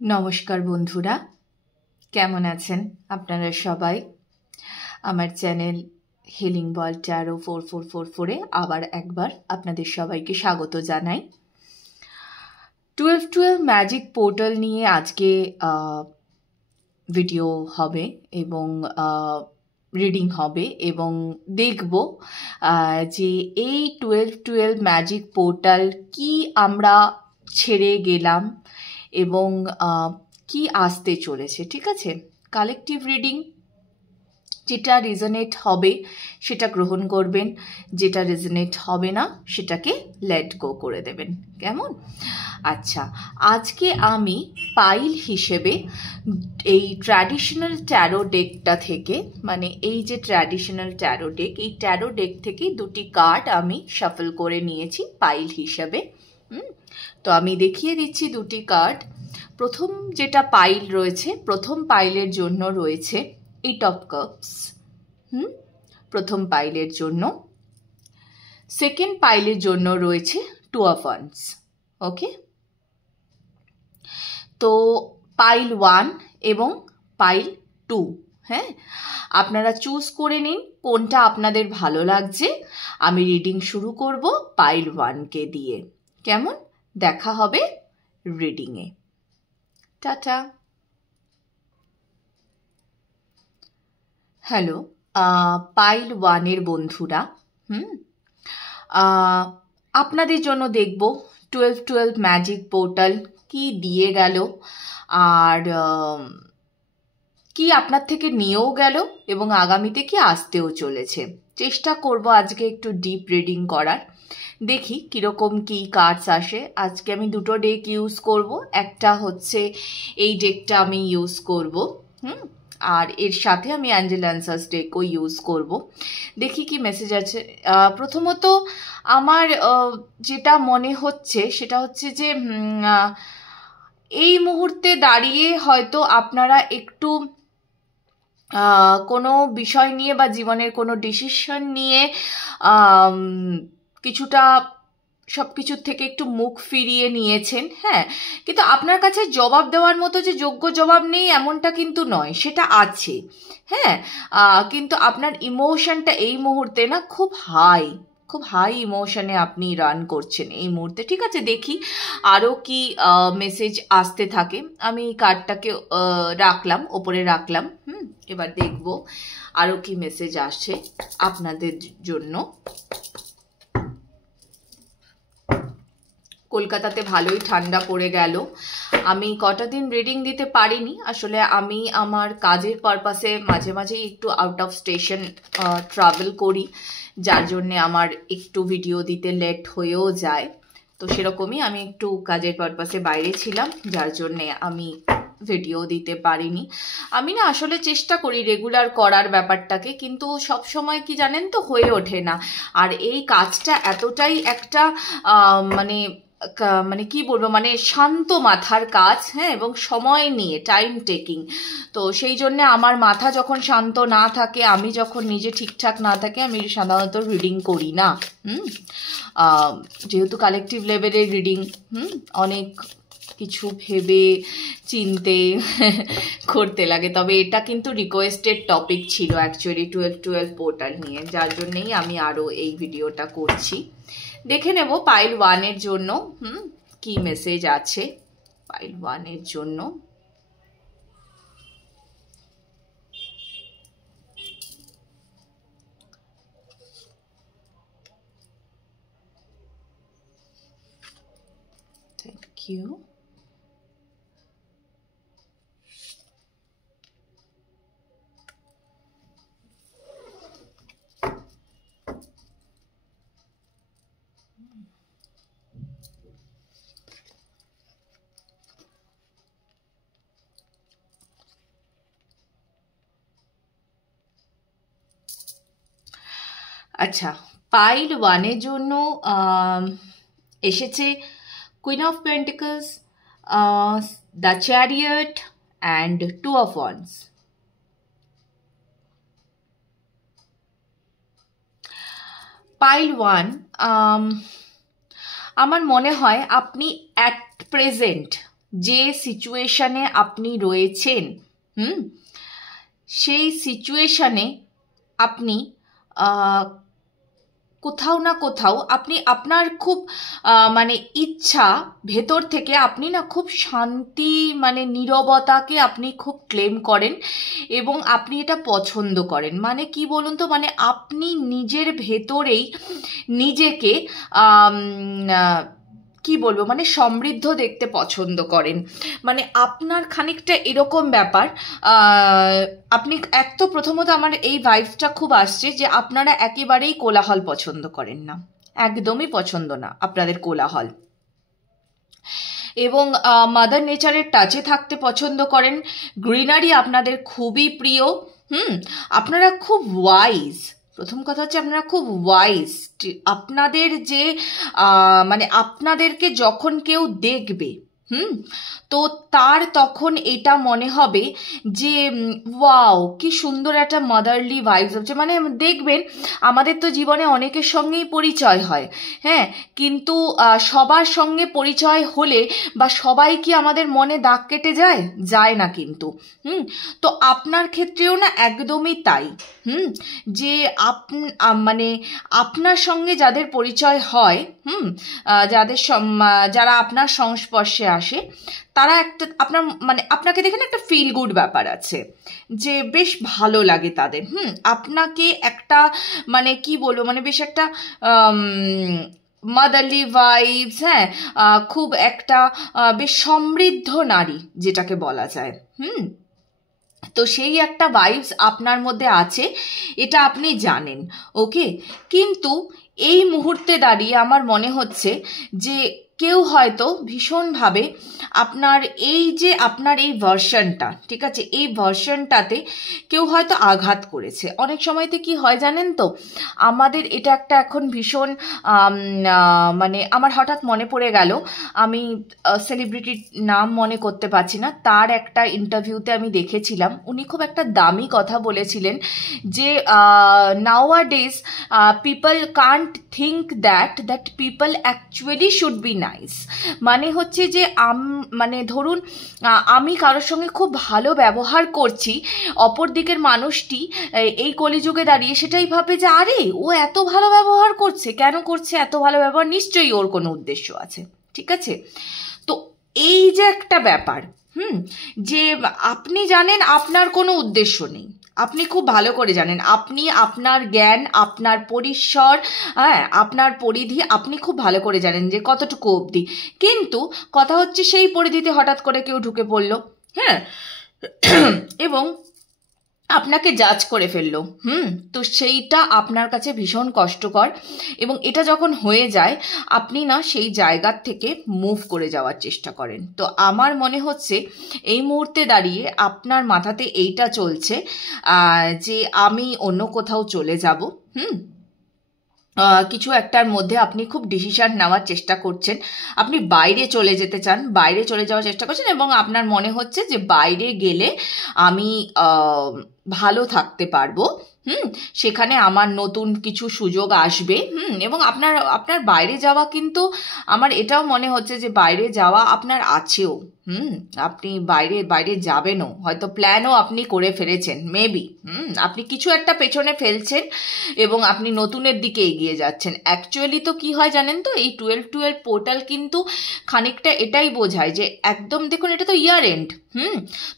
नमस्कार बंधुरा केमन आছেন আপনারা সবাই আমার চ্যানেল হিলিং ওয়ার্ল্ড ট্যারো 4444 এ আবার একবার আপনাদের সবাইকে স্বাগত জানাই 1212 ম্যাজিক পোর্টাল নিয়ে আজকে ভিডিও হবে এবং রিডিং হবে এবং দেখব যে এই 1212 ম্যাজিক পোর্টাল কি আমরা ছেড়ে গেলাম এবং কি আসতে চলেছে। ঠিক আছে, কালেকটিভ রিডিং, যেটা রেজোনেট হবে সেটা গ্রহণ করবেন, যেটা রেজোনেট হবে না সেটাকে লেট গো করে দেবেন। কেমন? আচ্ছা, আজকে আমি পাইল হিসেবে এই ট্র্যাডিশনাল ট্যারো ডেকটা থেকে, মানে এই যে ট্র্যাডিশনাল ট্যারো ডেক, এই ট্যারো ডেক থেকে দুটি কার্ড আমি শাফল করে নিয়েছি পাইল হিসেবে। তো আমি দেখিয়ে দিচ্ছি দুটি কার্ড। প্রথম যেটা পাইল রয়েছে, প্রথম পাইলের জন্য রয়েছে এইট অফ কাপস, প্রথম পাইলের জন্য। সেকেন্ড পাইলের জন্য রয়েছে টু অফ ওয়ান্স। ওকে, তো পাইল 1 এবং পাইল 2, হ্যাঁ, আপনারা চুজ করে নিন কোনটা আপনাদের ভালো লাগছে। আমি রিডিং শুরু করব পাইল 1কে দিয়ে। কেমন? দেখা হবে রিডিংয়ে। টাটা। হ্যালো পাইল 1-এর বন্ধুরা, আপনাদের জন্য দেখব 1212 ম্যাজিক পোর্টাল কি দিয়ে গেল আর কি আপনার থেকে নিয়েও গেল এবং আগামীতে কি আসতেও চলেছে। চেষ্টা করব আজকে একটু ডিপ রিডিং করার। দেখি কিরকম কি কার্ডস আসে। আজকে আমি দুটো ডেক ইউজ করব, একটা হচ্ছে এই ডেকটা আমি ইউজ করব, আর এর সাথে আমি অ্যাঞ্জেল অ্যান্সার্স ডেকও ইউজ করব। দেখি কি মেসেজ আছে। প্রথমত আমার যেটা মনে হচ্ছে সেটা হচ্ছে যে এই মুহূর্তে দাঁড়িয়ে হয়তো আপনারা একটু কোনো বিষয় নিয়ে বা জীবনের কোনো ডিসিশন নিয়ে কিছুটা সব কিছুর থেকে একটু মুখ ফিরিয়ে নিয়েছেন, হ্যাঁ, কিন্তু আপনার কাছে জবাব দেওয়ার মতো যে যোগ্য জবাব নেই এমনটা কিন্তু নয়, সেটা আছে, হ্যাঁ, কিন্তু আপনার ইমোশনটা এই মুহূর্তে না খুব হাই ইমোশনে আপনি রান করছেন এই মুহূর্তে। ঠিক আছে, দেখি আরও কি মেসেজ আসতে থাকে। আমি কার্ডটাকে রাখলাম, ওপরে রাখলাম। এবার দেখব আরও কি মেসেজ আসছে আপনাদের জন্য। কলকাতাতে ভালোই ঠান্ডা পড়ে গেল। আমি কটা দিন রিডিং দিতে পারিনি, আসলে আমি আমার কাজের পারপাসে মাঝে মাঝে একটু আউট অফ স্টেশন ট্রাভেল করি, যার জন্যে আমার একটু ভিডিও দিতে লেট হয়েও যায়। তো সেরকমই আমি একটু কাজের পারপাসে বাইরে ছিলাম, যার জন্যে আমি ভিডিও দিতে পারিনি। আমি না আসলে চেষ্টা করি রেগুলার করার ব্যাপারটাকে, কিন্তু সব সময় কি জানেন তো হয়ে ওঠে না। আর এই কাজটা এতটাই একটা মানে কি বলবো, মানে শান্ত মাথার কাজ, হ্যাঁ, এবং সময় নিয়ে টাইম টেকিং। তো সেই জন্য আমার মাথা যখন শান্ত না থাকে, আমি যখন নিজে ঠিকঠাক না থাকে, আমি সাধারণত রিডিং করি না। যেহেতু কালেকটিভ লেভেলের রিডিং, অনেক কিছু ভেবে চিনতে করতে লাগে। তবে এটা কিন্তু রিকোয়েস্টেড টপিক ছিল অ্যাকচুয়ালি 1212 পোর্টাল নিয়ে, যার জন্যেই আমি আরও এই ভিডিওটা করছি। দেখে নেব পাইল 1-এর জন্য কি মেসেজ আছে পাইল 1-এর জন্য। Thank you. আচ্ছা, পাইল 1-এর জন্য এসেছে queen of pentacles, the chariot and two of wands. Pile 1, আমার মনে হয় আপনি অ্যাট প্রেজেন্ট যে সিচুয়েশনে আপনি রয়েছেন, সেই সিচুয়েশনে আপনি কোথাও না কোথাও আপনি আপনার খুব মানে ইচ্ছা ভেতর থেকে আপনি না খুব শান্তি মানে নীরবতাকে আপনি খুব ক্লেম করেন এবং আপনি এটা পছন্দ করেন। মানে কি বলুন তো, মানে আপনি নিজের ভেতরেই নিজেকে কি বলবো, মানে সমৃদ্ধ দেখতে পছন্দ করেন। মানে আপনার খানিকটা এরকম ব্যাপার। আপনি এক তো প্রথমত আমার এই ভাইবসটা খুব আসছে যে আপনারা একেবারেই কোলাহল পছন্দ করেন না, একদমই পছন্দ না আপনাদের কোলাহল, এবং মাদার নেচারের টাচে থাকতে পছন্দ করেন। গ্রিনারি আপনাদের খুবই প্রিয়। আপনারা খুব ওয়াইজ। প্রথম কথা হচ্ছে আপনারা খুব ওয়াইজ। আপনাদের যে মানে আপনাদেরকে যখন কেউ দেখবে তো তার তখন এটা মনে হবে যে ওয়াও কি সুন্দর একটা মাদারলি ভাইবস হচ্ছে। মানে দেখবেন আমাদের তো জীবনে অনেকের সঙ্গেই পরিচয় হয়, হ্যাঁ, কিন্তু সবার সঙ্গে পরিচয় হলে বা সবাই কি আমাদের মনে দাগ কেটে যায়? যায় না কিন্তু। তো আপনার ক্ষেত্রেও না একদমই তাই। যে মানে আপনার সঙ্গে যাদের পরিচয় হয়, যারা আপনার সংস্পর্শে আসে, তারা একটা আপনার মানে আপনাকে দেখে একটা ফিল গুড ব্যাপার আছে, যে বেশ ভালো লাগে তাদের। আপনাকে একটা মানে কি বলবো, মানে বেশ একটা মাদারলি ভাইবস, হ্যাঁ, খুব একটা বেশ সমৃদ্ধ নারী যেটাকে বলা যায়। তো সেই একটা ভাইবস আপনার মধ্যে আছে, এটা আপনি জানেন, ওকে। কিন্তু এই মুহূর্তে দাঁড়িয়ে আমার মনে হচ্ছে যে কেউ হয়তো ভীষণভাবে আপনার এই ভার্সনটা, ঠিক আছে, এই ভার্সনটাতে কেউ হয়তো আঘাত করেছে। অনেক সময়তে কি হয় জানেন তো, আমাদের এটা একটা এখন ভীষণ মানে আমার হঠাৎ মনে পড়ে গেল, আমি সেলিব্রিটির নাম মনে করতে পারছি না, তার একটা ইন্টারভিউতে আমি দেখেছিলাম, উনি খুব একটা দামি কথা বলেছিলেন যে নাওয়াডেজ people Kant think that people actually should be nice. মানে হচ্ছে যে মানে ধরুন আমি কারোর সঙ্গে খুব ভালো ব্যবহার করছি, অপর দিকের মানুষটি এই কলিযুগে দাঁড়িয়ে সেটাই ভাবে যে আরে ও এত ভালো ব্যবহার করছে, কেন করছে এত ভালো ব্যবহার, নিশ্চয়ই ওর কোনো উদ্দেশ্য আছে, ঠিক আছে। তো এই যে একটা ব্যাপার, যে আপনি জানেন আপনার কোনো উদ্দেশ্য নেই, আপনি খুব ভালো করে জানেন, আপনি আপনার জ্ঞান, আপনার পরিসর, হ্যাঁ, আপনার পরিধি আপনি খুব ভালো করে জানেন যে কতটুকু অবধি। কিন্তু কথা হচ্ছে সেই পরিধিতে হঠাৎ করে কেউ ঢুকে পড়লো, হ্যাঁ, এবং আপনাকে জাজ করে ফেললো। তো সেইটা আপনার কাছে ভীষণ কষ্টকর, এবং এটা যখন হয়ে যায় আপনি না সেই জায়গার থেকে মুভ করে যাওয়ার চেষ্টা করেন। তো আমার মনে হচ্ছে এই মুহূর্তে দাঁড়িয়ে আপনার মাথাতে এইটা চলছে যে আমি অন্য কোথাও চলে যাব। কিছু একটার মধ্যে আপনি খুব ডিসিশন নেওয়ার চেষ্টা করছেন, আপনি বাইরে চলে যেতে চান, বাইরে চলে যাওয়ার চেষ্টা করছেন, এবং আপনার মনে হচ্ছে যে বাইরে গেলে আমি ভালো থাকতে পারবো, সেখানে আমার নতুন কিছু সুযোগ আসবে, এবং আপনার বাইরে যাওয়া, কিন্তু আমার এটাও মনে হচ্ছে যে বাইরে যাওয়া আপনার আছেও, আপনি বাইরে যাবেনও, হয়তো প্ল্যানও আপনি করে ফেলেছেন, মেবি আপনি কিছু একটা পেছনে ফেলছেন এবং আপনি নতুনের দিকে এগিয়ে যাচ্ছেন। অ্যাকচুয়ালি তো কি হয় জানেন তো, এই 12-12 পোর্টাল কিন্তু খানিকটা এটাই বোঝায় যে একদম দেখুন এটা তো ইয়ার এন্ড,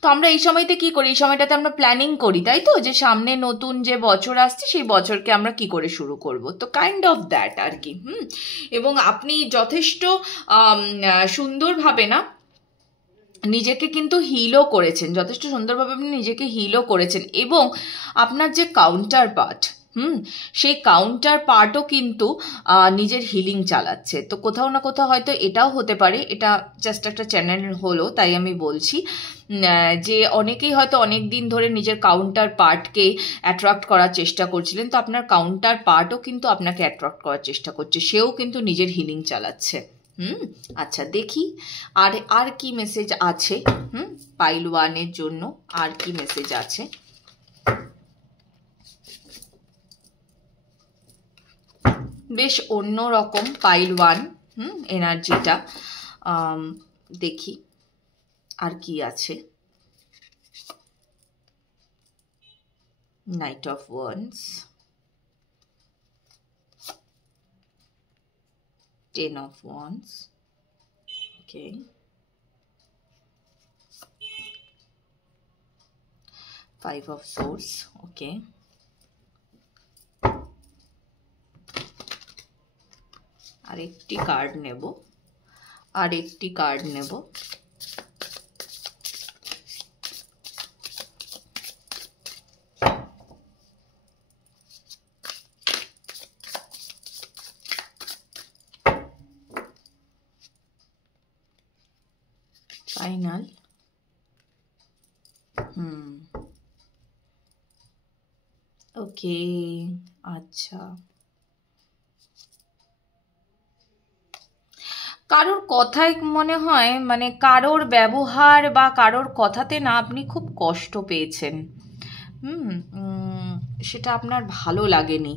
তো আমরা এই সময়তে কি করি, এই সময়টাতে আমরা প্ল্যানিং করি, তাই তো, যে সামনে নতুন যে বছর আসছে সেই বছরকে আমরা কি করে শুরু করব, তো কাইন্ড অফ দ্যাট আর কি। এবং আপনি যথেষ্ট সুন্দরভাবে না নিজেকে কিন্তু হিলও করেছেন, যথেষ্ট সুন্দরভাবে আপনি নিজেকে হিলও করেছেন, এবং আপনার যে কাউন্টার পার্ট, সেই কাউন্টার পার্টও কিন্তু নিজের হিলিং চালাচ্ছে। তো কোথাও না কোথাও হয়তো এটাও হতে পারে, এটা জাস্ট একটা চ্যানেল হলো তাই আমি বলছি, যে অনেকেই হয়তো অনেক দিন ধরে নিজের কাউন্টার পার্টকে অ্যাট্রাক্ট করার চেষ্টা করছিলেন, তো আপনার কাউন্টার পার্টও কিন্তু আপনাকে অ্যাট্রাক্ট করার চেষ্টা করছে, সেও কিন্তু নিজের হিলিং চালাচ্ছে। আচ্ছা, দেখি আর কি মেসেজ আছে পাইল 1-এর জন্য, আর কি মেসেজ আছে। বেশ অন্য রকম পাইল 1 এনার্জিটা, দেখি আর কি আছে? Night of wands, 10 of wands, okay, 5 of swords, okay, আরেকটি কার্ড নেব, আরেকটি কার্ড নেব। ফাইনাল, ওকে, আচ্ছা। কারোর কথায় মনে হয় মানে কারোর ব্যবহার বা কারোর কথাতে না আপনি খুব কষ্ট পেয়েছেন, সেটা আপনার ভালো লাগেনি,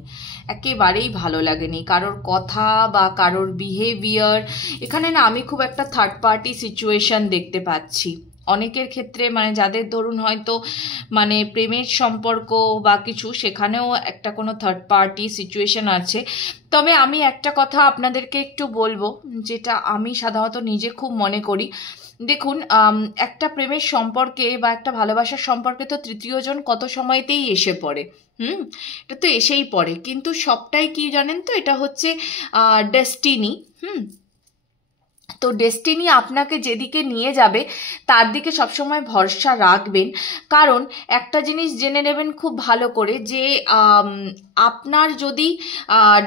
একেবারেই ভালো লাগেনি কারোর কথা বা কারোর বিহেভিয়ার। এখানে না আমি খুব একটা থার্ড পার্টি সিচুয়েশন দেখতে পাচ্ছি অনেকের ক্ষেত্রে, মানে যাদের ধরুন হয়তো মানে প্রেমের সম্পর্ক বা কিছু, সেখানেও একটা কোনো থার্ড পার্টি সিচুয়েশন আছে। তবে আমি একটা কথা আপনাদেরকে একটু বলবো, যেটা আমি সাধারণত নিজে খুব মনে করি। দেখুন, একটা প্রেমের সম্পর্কে বা একটা ভালোবাসার সম্পর্কে তো তৃতীয়জন কত সময়তেই এসে পড়ে, এটা তো এসেই পড়ে, কিন্তু সবটাই কি জানেন তো, এটা হচ্ছে ডেস্টিনি। তো ডেস্টিনি আপনাকে যেদিকে নিয়ে যাবে তার দিকে সবসময় ভরসা রাখবেন। কারণ একটা জিনিস জেনে নেবেন খুব ভালো করে, যে আপনার যদি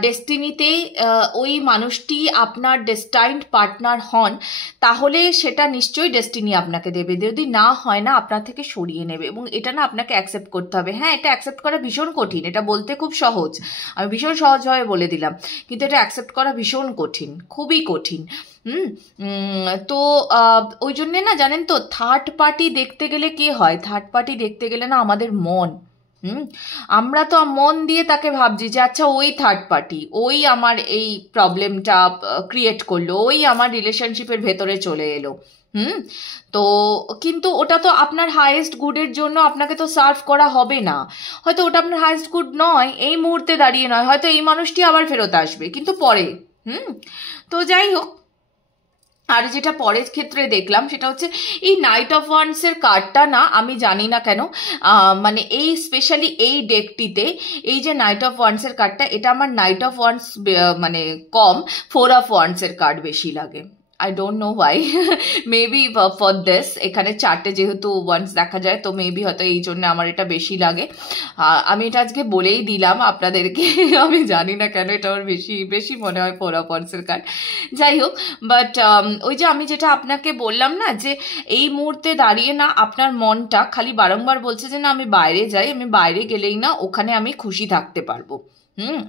ডেস্টিনিতে ওই মানুষটি আপনার ডেস্টাইন্ড পার্টনার হন, তাহলে সেটা নিশ্চয়ই ডেস্টিনি আপনাকে দেবে। যদি না হয় না, আপনার থেকে সরিয়ে নেবে, এবং এটা না আপনাকে অ্যাকসেপ্ট করতে হবে। হ্যাঁ, এটা অ্যাকসেপ্ট করা ভীষণ কঠিন, এটা বলতে খুব সহজ, আমি ভীষণ সহজভাবে বলে দিলাম, কিন্তু এটা অ্যাকসেপ্ট করা ভীষণ কঠিন, খুবই কঠিন। তো ওই জন্যে না জানেন তো, থার্ড পার্টি দেখতে গেলে কে হয়, থার্ড পার্টি দেখতে গেলে না আমাদের মন, আমরা তো মন দিয়ে তাকে ভাবছি যে আচ্ছা ওই থার্ড পার্টি, ওই আমার এই প্রবলেমটা ক্রিয়েট করলো, ওই আমার রিলেশনশিপের ভেতরে চলে এলো। তো কিন্তু ওটা তো আপনার হাইয়েস্ট গুডের জন্য আপনাকে তো সার্ভ করা হবে না, হয়তো ওটা আপনার হাইয়েস্ট গুড নয়, এই মুহূর্তে দাঁড়িয়ে নয়, হয়তো এই মানুষটি আবার ফেরত আসবে কিন্তু পরে। তো যাই হোক, আর যেটা পরের ক্ষেত্রে দেখলাম সেটা হচ্ছে এই নাইট অফ ওয়ান্ডসের কার্ডটা না, আমি জানি না কেন, মানে এই স্পেশালি এই ডেকটিতে এই যে নাইট অফ ওয়ান্ডসের কার্ডটা, এটা আমার নাইট অফ ওয়ান্ডস মানে কম, 4 অফ ওয়ান্ডসের কার্ড বেশি লাগে। I don't know why. Maybe for this, এখানে চারটে যেহেতু ওয়ান্স দেখা যায়, তো মেবি হয়তো এই জন্য আমার এটা বেশি লাগে। আমি এটা আজকে বলেই দিলাম আপনাদেরকে, আমি জানি না কেন এটা আমার বেশি বেশি মনে হয় 4 অফ ওয়ান্সের কার্ড। যাই হোক, বাট ওই যে আমি যেটা আপনাকে বললাম না, যে এই মুহূর্তে দাঁড়িয়ে না আপনার মনটা খালি বারংবার বলছে যে না আমি বাইরে যাই, আমি বাইরে গেলেই না ওখানে আমি খুশি থাকতে পারবো,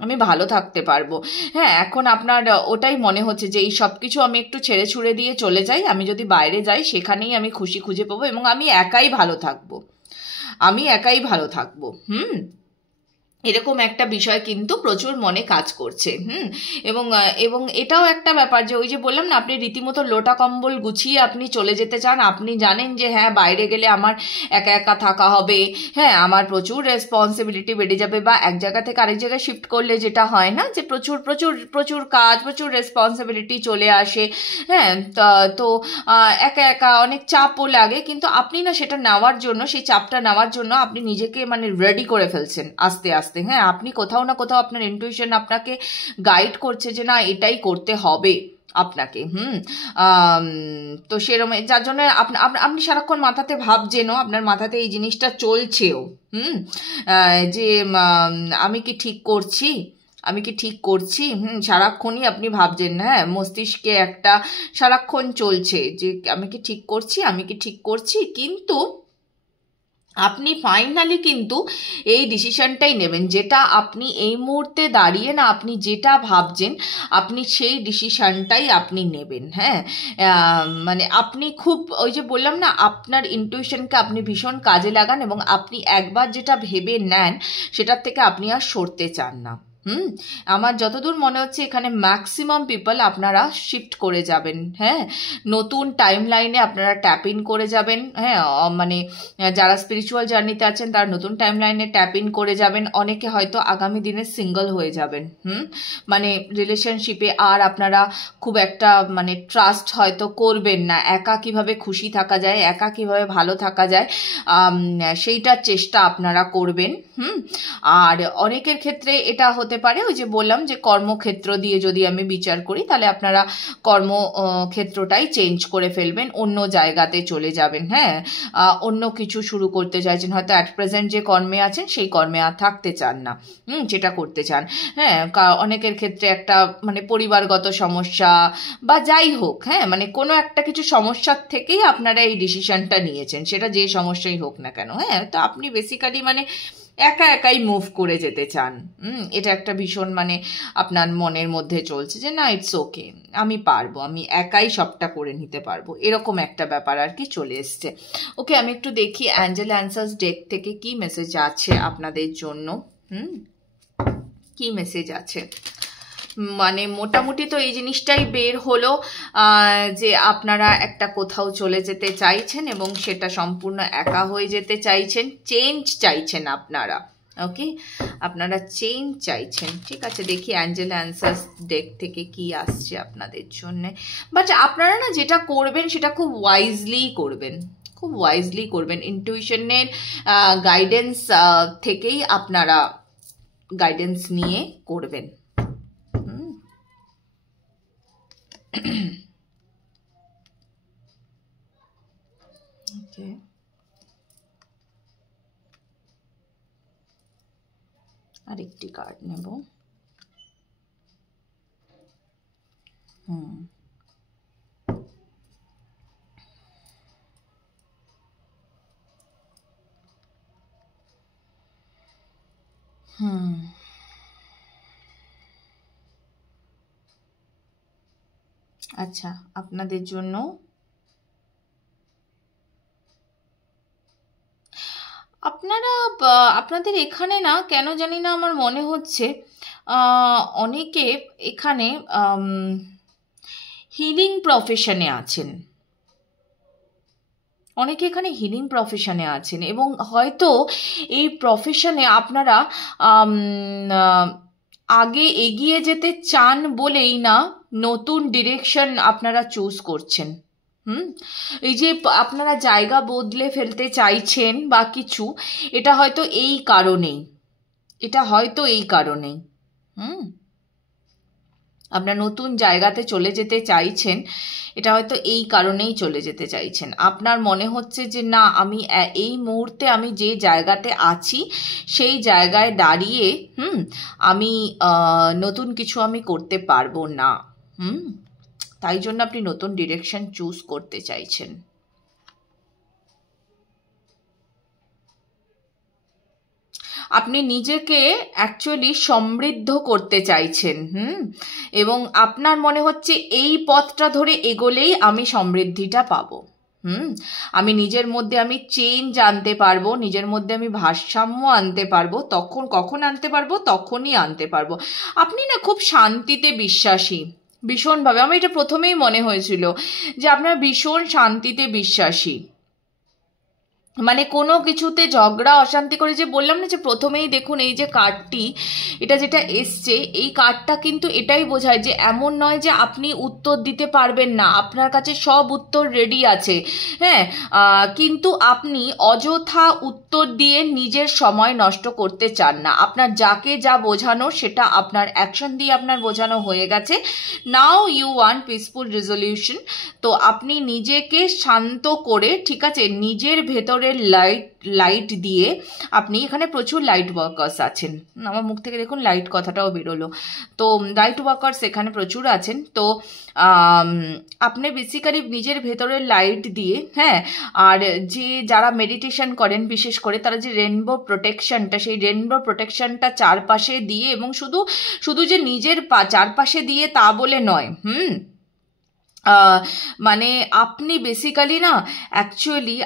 আমি ভালো থাকতে পারবো। হ্যাঁ, এখন আপনার ওটাই মনে হচ্ছে যে এই সব কিছু আমি একটু ছেড়ে ছুড়ে দিয়ে চলে যাই, আমি যদি বাইরে যাই সেখানেই আমি খুশি খুঁজে পাবো, এবং আমি একাই ভালো থাকবো, আমি একাই ভালো থাকবো। এরকম একটা বিষয় কিন্তু প্রচুর মনে কাজ করছে। এবং এবং এটাও একটা ব্যাপার যে ওই যে বললাম না, আপনি রীতিমতো লোটা কম্বল গুছিয়ে আপনি চলে যেতে চান। আপনি জানেন যে হ্যাঁ, বাইরে গেলে আমার একা একা থাকা হবে, হ্যাঁ আমার প্রচুর রেসপন্সিবিলিটি বেড়ে যাবে, বা এক জায়গা থেকে আরেক জায়গায় শিফট করলে যেটা হয় না, যে প্রচুর প্রচুর প্রচুর কাজ, প্রচুর রেসপন্সিবিলিটি চলে আসে, হ্যাঁ, তো একা একা অনেক চাপও লাগে। কিন্তু আপনি না সেটা নেওয়ার জন্য, সেই চাপটা নেওয়ার জন্য আপনি নিজেকে মানে রেডি করে ফেলছেন আস্তে আস্তে। হ্যাঁ, আপনি কোথাও না কোথাও আপনার ইনটুইশন আপনাকে গাইড করছে যে না এটাই করতে হবে আপনাকে। তো সেরকম, যার জন্য আপনি সারাক্ষণ মাথাতে ভাবছেনও, আপনার মাথাতে এই জিনিসটা চলছেও, যে আমি কি ঠিক করছি, আমি কি ঠিক করছি, সারাক্ষণই আপনি ভাবছেন, হ্যাঁ মস্তিষ্কে একটা সারাক্ষণ চলছে যে আমি কি ঠিক করছি, আমি কি ঠিক করছি। কিন্তু আপনি ফাইনালি কিন্তু এই ডিসিশনটাই নেবেন, যেটা আপনি এই মুহূর্তে দাঁড়িয়ে না আপনি যেটা ভাবছেন, আপনি সেই ডিসিশনটাই আপনি নেবেন। হ্যাঁ, মানে আপনি খুব ওই যে বললাম না, আপনার ইনটুইশনকে আপনি ভীষণ কাজে লাগান, এবং আপনি একবার যেটা ভেবে নেন সেটার থেকে আপনি আর সরতে চান না। আমার যতদূর মনে হচ্ছে এখানে ম্যাক্সিমাম পিপল আপনারা শিফট করে যাবেন, হ্যাঁ, নতুন টাইম লাইনে আপনারা ট্যাপ ইন করে যাবেন, হ্যাঁ, মানে যারা স্পিরিচুয়াল জার্নিতে আছেন তারা নতুন টাইম লাইনে ট্যাপ ইন করে যাবেন। অনেকে হয়তো আগামী দিনে সিঙ্গল হয়ে যাবেন, মানে রিলেশনশিপে আর আপনারা খুব একটা মানে ট্রাস্ট হয়তো করবেন না, একা কিভাবে খুশি থাকা যায়, একা কিভাবে ভালো থাকা যায় সেইটার চেষ্টা আপনারা করবেন। আর অনেকের ক্ষেত্রে এটা হতে পারে ওই যে বললাম যে কর্মক্ষেত্র দিয়ে যদি আমি বিচার করি তাহলে আপনারা কর্মক্ষেত্রটাই চেঞ্জ করে ফেলবেন, অন্য জায়গাতে চলে যাবেন, হ্যাঁ, অন্য কিছু শুরু করতে চাইছেন, হয়তো অ্যাট প্রেজেন্ট যে কর্মে আছেন সেই কর্মে আর থাকতে চান না, যেটা করতে চান, হ্যাঁ, অনেকের ক্ষেত্রে একটা মানে পরিবারগত সমস্যা বা যাই হোক, হ্যাঁ, মানে কোনো একটা কিছু সমস্যার থেকেই আপনারা এই ডিসিশনটা নিয়েছেন, সেটা যে সমস্যাই হোক না কেন, হ্যাঁ, তো আপনি বেসিক্যালি মানে একা একাই মুভ করে যেতে চান। এটা একটা ভীষণ মানে আপনার মনের মধ্যে চলছে যে না ইটস ওকে, আমি পারবো, আমি একাই সবটা করে নিতে পারবো, এরকম একটা ব্যাপার আর কি চলে এসছে। ওকে, আমি একটু দেখি অ্যাঞ্জেল অ্যান্সার্স ডেক থেকে কি মেসেজ আছে আপনাদের জন্য। কি মেসেজ আছে, মানে মোটামুটি তো এই জিনিসটাই বের হলো যে আপনারা একটা কোথাও চলে যেতে চাইছেন এবং সেটা সম্পূর্ণ একা হয়ে যেতে চাইছেন, চেঞ্জ চাইছেন আপনারা। ওকে, আপনারা চেঞ্জ চাইছেন, ঠিক আছে। দেখি অ্যাঞ্জেল অ্যান্সার্স ডেক থেকে কি আসছে আপনাদের জন্য। বাট আপনারা না যেটা করবেন সেটা খুব ওয়াইজলি করবেন, খুব ওয়াইজলি করবেন, ইনটিউশনের গাইডেন্স থেকেই আপনারা গাইডেন্স নিয়ে করবেন। Okay. আরেকটি কার্ড নেব। আচ্ছা, আপনাদের জন্য আপনাদের এখানে না কেন জানি না আমার মনে হচ্ছে অনেকে এখানে হিলিং প্রফেশনে আছেন, অনেকে এখানে হিলিং প্রফেশনে আছেন এবং হয়তো এই প্রফেশনে আপনারা আগে এগিয়ে যেতে চান বলেই না নতুন ডিরেকশন আপনারা চুজ করছেন। এই যে আপনারা জায়গা বদলে ফেলতে চাইছেন বা কিছু, এটা হয়তো এই কারণেই, এটা হয়তো এই কারণেই আপনারা নতুন জায়গাতে চলে যেতে চাইছেন, এটা হয়তো এই কারণেই চলে যেতে চাইছেন। আপনার মনে হচ্ছে যে না, আমি এই মুহূর্তে আমি যে জায়গাতে আছি সেই জায়গায় দাঁড়িয়ে আমি নতুন কিছু আমি করতে পারবো না, তাই জন্য আপনি নতুন ডিরেকশন চুজ করতে চাইছেন। আপনি নিজেকে অ্যাকচুয়ালি সমৃদ্ধ করতে চাইছেন, এবং আপনার মনে হচ্ছে এই পথটা ধরে এগোলেই আমি সমৃদ্ধিটা পাবো, আমি নিজের মধ্যে আমি চেঞ্জ আনতে পারবো, নিজের মধ্যে আমি ভারসাম্য আনতে পারবো। তখন কখন আনতে পারবো? তখনই আনতে পারবো। আপনি না খুব শান্তিতে বিশ্বাসী, ভীষণভাবে, আমার এটা প্রথমেই মনে হয়েছিল যে আপনার ভীষণ শান্তিতে বিশ্বাসী, মানে কোনো কিছুতে ঝগড়া অশান্তি করে, যে বললাম না যে প্রথমেই দেখুন এই যে কার্ডটি, এটা যেটা এসছে, এই কার্ডটা কিন্তু এটাই বোঝায় যে এমন নয় যে আপনি উত্তর দিতে পারবেন না, আপনার কাছে সব উত্তর রেডি আছে, হ্যাঁ, কিন্তু আপনি অযথা উত্তর দিয়ে নিজের সময় নষ্ট করতে চান না। আপনার যাকে যা বোঝানো সেটা আপনার অ্যাকশন দিয়ে আপনার বোঝানো হয়ে গেছে। Now you want peaceful resolution. তো আপনি নিজেকে শান্ত করে, ঠিক আছে, নিজের ভেতরে লাইট দিয়ে, আপনি এখানে প্রচুর লাইট ওয়ার্কার্স আছেন, আমার মুখ থেকে দেখুন লাইট কথাটাও বেরোলো, তো লাইট ওয়ার্কার্স এখানে প্রচুর আছেন। তো আপনি বেসিক্যালি নিজের ভেতরে লাইট দিয়ে, হ্যাঁ, আর যে যারা মেডিটেশন করেন বিশেষ করে তারা যে রেনবো প্রোটেকশনটা, সেই রেনবো প্রোটেকশনটা চারপাশে দিয়ে, এবং শুধু যে নিজের চারপাশে দিয়ে তা বলে নয়, মানে আপনি বেসিক্যালি না অ্যাকচুয়ালি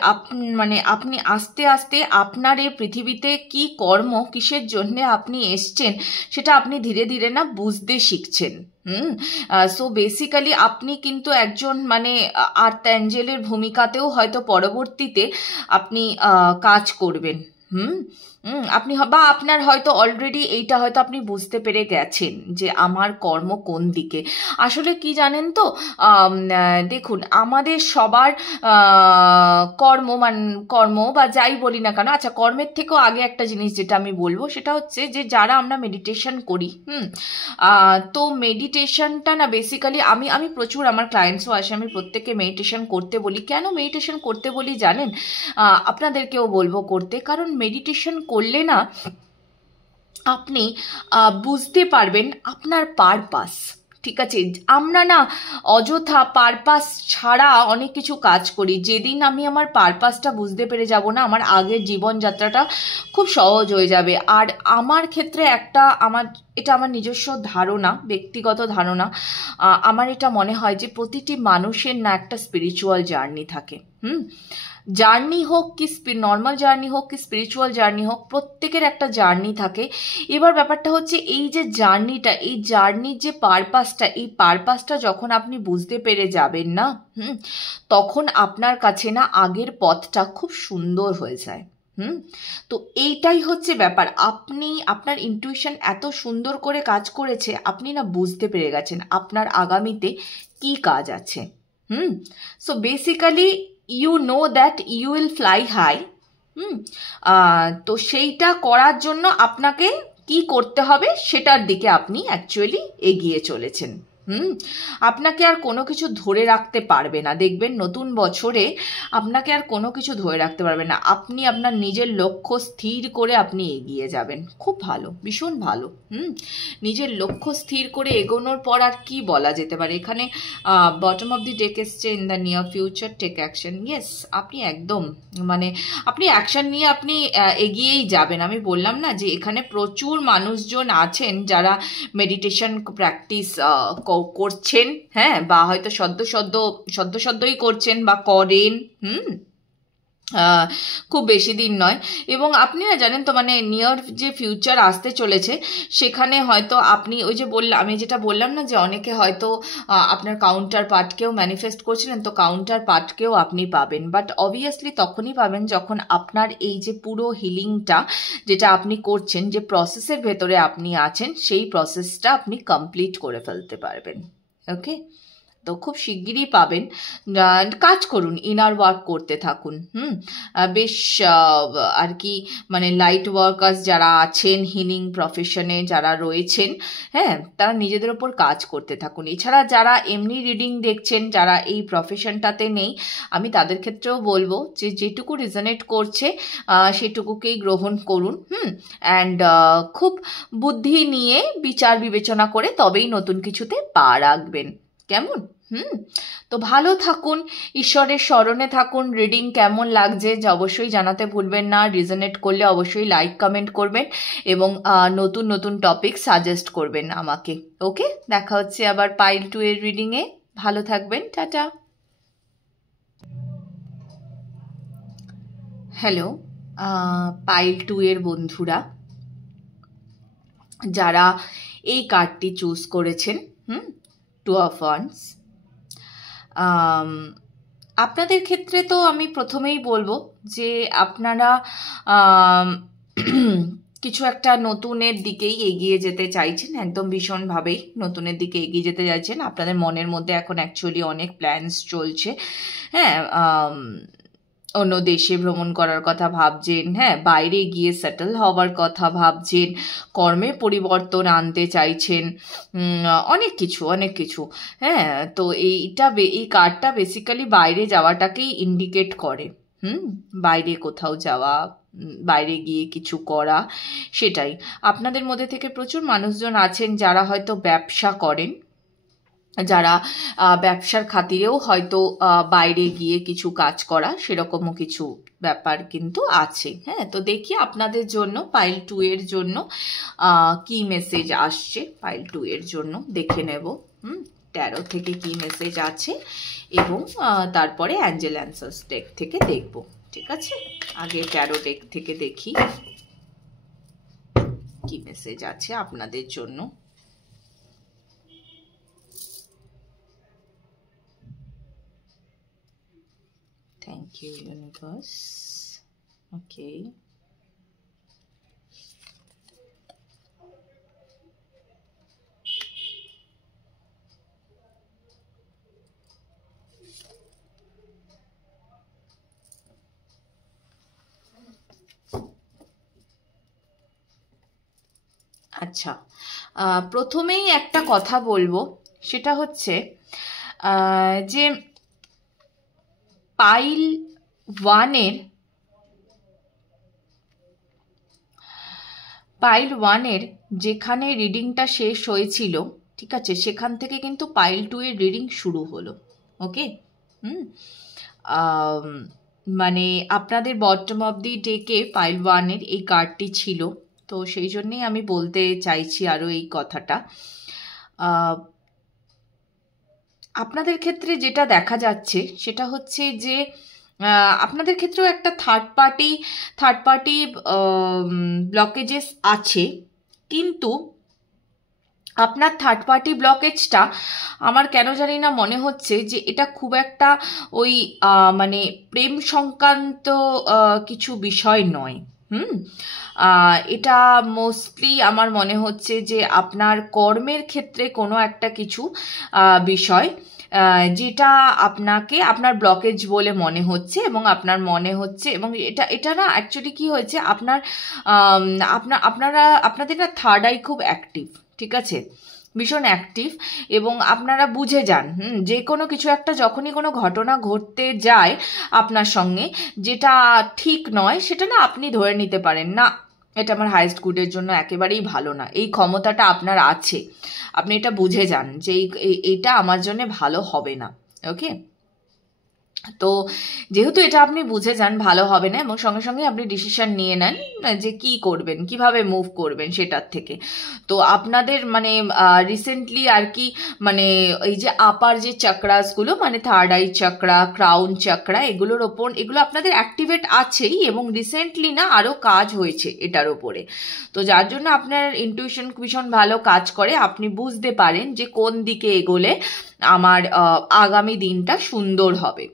মানে আপনি আস্তে আস্তে আপনার এই পৃথিবীতে কি কর্ম, কিসের জন্যে আপনি এসছেন, সেটা আপনি ধীরে ধীরে না বুঝতে শিখছেন। সো বেসিক্যালি আপনি কিন্তু একজন মানে আর্থ অ্যাঞ্জেলের ভূমিকাতেও হয়তো পরবর্তীতে আপনি কাজ করবেন। আপনি বা আপনার হয়তো অলরেডি এইটা হয়তো আপনি বুঝতে পেরে গেছেন যে আমার কর্ম কোন দিকে। আসলে কি জানেন তো, দেখুন আমাদের সবার কর্ম বা যাই বলি না কেন, আচ্ছা কর্মের থেকেও আগে একটা জিনিস যেটা আমি বলবো সেটা হচ্ছে যে যারা আমরা মেডিটেশন করি, তো মেডিটেশনটা না বেসিক্যালি আমি প্রচুর, আমার ক্লায়েন্টসও আসে, আমি প্রত্যেককে মেডিটেশন করতে বলি। কেন মেডিটেশন করতে বলি জানেন? আপনাদেরকেও বলবো করতে, কারণ মেডিটেশন করলে না আপনি বুঝতে পারবেন আপনার পারপাস। ঠিক আছে, আমরা না অযথা পারপাস ছাড়া অনেক কিছু কাজ করি। যেদিন আমি আমার পারপাসটা বুঝতে পেরে যাব না, আমার আগের জীবনযাত্রাটা খুব সহজ হয়ে যাবে। আর আমার ক্ষেত্রে এটা আমার নিজস্ব ধারণা, ব্যক্তিগত ধারণা, আমার এটা মনে হয় যে প্রতিটি মানুষের না একটা স্পিরিচুয়াল জার্নি থাকে। জার্নি হোক কি নর্মাল জার্নি হোক কি স্পিরিচুয়াল জার্নি হোক, প্রত্যেকের একটা জার্নি থাকে। এবার ব্যাপারটা হচ্ছে এই যে জার্নিটা, এই জার্নির যে পারপাসটা, এই পারপাসটা যখন আপনি বুঝতে পেরে যাবেন না, তখন আপনার কাছে না আগের পথটা খুব সুন্দর হয়ে যায়। তো এইটাই হচ্ছে ব্যাপার। আপনার ইনটুইশন এত সুন্দর করে কাজ করেছে, আপনি না বুঝতে পেরে গেছেন আপনার আগামীতে কি কাজ আছে। So basically you know that you will fly high. তো সেইটা করার জন্য আপনাকে কি করতে হবে সেটার দিকে আপনি অ্যাকচুয়ালি এগিয়ে চলেছেন। আপনাকে আর কোনো কিছু ধরে রাখতে পারবে না। দেখবেন নতুন বছরে আপনাকে আর কোনো কিছু ধরে রাখতে পারবে না। আপনি আপনার নিজের লক্ষ্য স্থির করে আপনি এগিয়ে যাবেন। খুব ভালো, ভীষণ ভালো। নিজের লক্ষ্য স্থির করে এগোনোর পর আর কি বলা যেতে পারে। এখানে বটম অফ দি ডেক এসছে in the near future take action. Yes, আপনি একদম মানে আপনি অ্যাকশন নিয়ে আপনি এগিয়েই যাবেন। আমি বললাম না যে এখানে প্রচুর মানুষজন আছেন যারা মেডিটেশন প্র্যাকটিস করছেন, হ্যাঁ, বা হয়তো সদ্যই করছেন বা করেন। খুব বেশি দিন নয়। এবং আপনি না জানেন তো মানে নিয়ার যে ফিউচার আসতে চলেছে সেখানে হয়তো আপনি ওই যে আমি যেটা বললাম না যে অনেকে হয়তো আপনার কাউন্টার পার্টকেও ম্যানিফেস্ট করছিলেন, তো কাউন্টার পার্টকেও আপনি পাবেন। বাট অবভিয়াসলি তখনই পাবেন যখন আপনার এই যে পুরো হিলিংটা যেটা আপনি করছেন, যে প্রসেসের ভেতরে আপনি আছেন, সেই প্রসেসটা আপনি কমপ্লিট করে ফেলতে পারবেন। ওকে, তো খুব শিগগিরই পাবেন। কাজ করুন, ইনার ওয়ার্ক করতে থাকুন। বেশ আর কি মানে লাইট ওয়ার্কার্স যারা আছেন, হিলিং প্রফেশনে যারা রয়েছেন, হ্যাঁ, তারা নিজেদের ওপর কাজ করতে থাকুন। এছাড়া যারা এমনি রিডিং দেখছেন, যারা এই প্রফেশনটাতে নেই, আমি তাদের ক্ষেত্রেও বলবো যে যেটুকু রিজনেট করছে সেটুকুকেই গ্রহণ করুন। অ্যান্ড খুব বুদ্ধি নিয়ে বিচার বিবেচনা করে তবেই নতুন কিছুতে পা রাখবেন। কেমন? তো ভালো থাকুন, ঈশ্বরের স্মরণে থাকুন। রিডিং কেমন লাগছে অবশ্যই জানাতে ভুলবেন না। রিজনেট করলে অবশ্যই লাইক কমেন্ট করবেন এবং নতুন নতুন টপিক সাজেস্ট করবেন আমাকে। ওকে, দেখা হচ্ছে আবার পাইল 2 এর রিডিংয়ে। ভালো থাকবেন, টাটা। হ্যালো পাইল 2 এর বন্ধুরা, যারা এই কার্ডটি চুজ করেছেন, 2 অফ ওয়ান্ডস, আপনাদের ক্ষেত্রে তো আমি প্রথমেই বলবো যে আপনারা কিছু একটা নতুনের দিকেই এগিয়ে যেতে চাইছেন, একদম ভীষণভাবেই নতুনের দিকে এগিয়ে যেতে চাইছেন। আপনাদের মনের মধ্যে এখন অ্যাকচুয়ালি অনেক প্ল্যানস চলছে, হ্যাঁ, অন্য দেশে ভ্রমণ করার কথা ভাবছেন, হ্যাঁ, বাইরে গিয়ে সেটেল হওয়ার কথা ভাবছেন, কর্মে পরিবর্তন আনতে চাইছেন, অনেক কিছু, হ্যাঁ। তো এই কার্ডটা বেসিক্যালি বাইরে যাওয়াটাকেই ইন্ডিকেট করে। বাইরে কোথাও যাওয়া, বাইরে গিয়ে কিছু করা, সেটাই। আপনাদের মধ্যে থেকে প্রচুর মানুষজন আছেন যারা হয়তো ব্যবসা করেন, যারা ব্যবসার খাতিরেও হয়তো বাইরে গিয়ে কিছু কাজ করা, সেরকমও কিছু ব্যাপার কিন্তু আছে, হ্যাঁ। তো দেখি আপনাদের জন্য পাইল 2 এর জন্য কি মেসেজ আসছে পাইল 2 এর জন্য, দেখে নেব। ট্যারো থেকে কি মেসেজ আছে এবং তারপরে অ্যাঞ্জেল অ্যান্সার্স ডেক থেকে দেখব। ঠিক আছে, আগে ট্যারো ডেক থেকে দেখি কি মেসেজ আছে আপনাদের জন্য। Thank you universe. ওকে, আচ্ছা, প্রথমেই একটা কথা বলবো, সেটা হচ্ছে যে পাইল ওয়ানের যেখানে রিডিংটা শেষ হয়েছিল, ঠিক আছে, সেখান থেকে কিন্তু পাইল 2 এর রিডিং শুরু হলো। ওকে, মানে আপনাদের বটম অফ দি ডেকে পাইল 1 এর এই কার্ডটি ছিল, তো সেই জন্যেই আমি বলতে চাইছি আরও এই কথাটা। আপনাদের ক্ষেত্রে যেটা দেখা যাচ্ছে সেটা হচ্ছে যে আপনাদের ক্ষেত্রেও একটা থার্ড পার্টি ব্লকেজেস আছে, কিন্তু আপনার থার্ড পার্টি ব্লকেজটা আমার কেন জানি না মনে হচ্ছে যে এটা খুব একটা ওই মানে প্রেম সংক্রান্ত কিছু বিষয় নয়। এটা মোস্টলি আমার মনে হচ্ছে যে আপনার কর্মের ক্ষেত্রে কোনো একটা কিছু বিষয় যেটা আপনাকে আপনার ব্লকেজ বলে মনে হচ্ছে, এবং আপনার মনে হচ্ছে, এবং এটা না অ্যাকচুয়ালি কি হয়েছে, আপনাদের না থার্ড আই খুব অ্যাক্টিভ, ঠিক আছে, ভীষণ অ্যাক্টিভ, এবং আপনারা বুঝে যান যে কোনো কিছু একটা যখনই কোনো ঘটনা ঘটতে যায় আপনার সঙ্গে যেটা ঠিক নয়, সেটা না আপনি ধরে নিতে পারেন না এটা আমার হাইয়েস্ট গুডের জন্য একেবারেই ভালো না। এই ক্ষমতাটা আপনার আছে, আপনি এটা বুঝে যান যে এইটা আমার জন্য ভালো হবে না। ওকে, তো যেহেতু এটা আপনি বুঝে যান ভালো হবে না, এবং সঙ্গে সঙ্গে আপনি ডিসিশন নিয়ে নেন যে কি করবেন, কিভাবে মুভ করবেন সেটার থেকে। তো আপনাদের মানে রিসেন্টলি আর কি, মানে এই যে আপার যে চক্রাসগুলো, মানে third eye chakra, crown chakra, এগুলোর ওপর, এগুলো আপনাদের অ্যাক্টিভেট আছেই, এবং রিসেন্টলি না আরও কাজ হয়েছে এটার ওপরে। তো যার জন্য আপনার ইনটিউশন ভীষণ ভালো কাজ করে, আপনি বুঝতে পারেন যে কোন দিকে এগোলে আমার আগামী দিনটা সুন্দর হবে।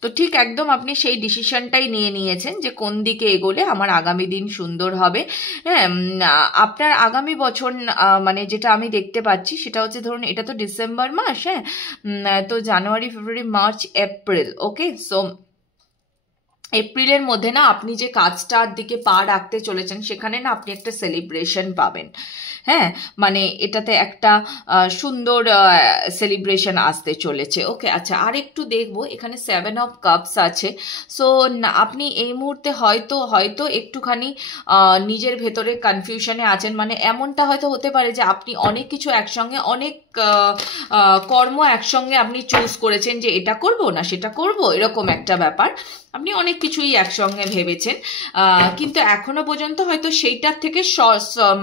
তো ঠিক একদম আপনি সেই ডিসিশনটাই নিয়ে নিয়েছেন যে কোন দিকে এগোলে আমার আগামী দিন সুন্দর হবে। হ্যাঁ, আপনার আগামী বছর মানে যেটা আমি দেখতে পাচ্ছি সেটা হচ্ছে, ধরুন এটা তো ডিসেম্বর মাস, হ্যাঁ, তো জানুয়ারি, ফেব্রুয়ারি, মার্চ, এপ্রিল, ওকে, সো এপ্রিলের মধ্যে না আপনি যে কাজটার দিকে পা রাখতে চলেছেন সেখানে না আপনি একটা সেলিব্রেশন পাবেন। হ্যাঁ, মানে এটাতে একটা সুন্দর সেলিব্রেশন আসতে চলেছে। ওকে, আচ্ছা, আর একটু দেখবো, এখানে 7 অফ কাপস আছে। সো আপনি এই মুহূর্তে হয়তো একটুখানি নিজের ভেতরে কনফিউশনে আছেন, মানে এমনটা হয়তো হতে পারে যে আপনি অনেক কিছু একসঙ্গে, অনেক কর্ম একসঙ্গে আপনি চুজ করেছেন যে এটা করব না সেটা করব, এরকম একটা ব্যাপার, আপনি অনেক কিছুই একসঙ্গে ভেবেছেন, কিন্তু এখনো পর্যন্ত হয়তো সেইটার থেকে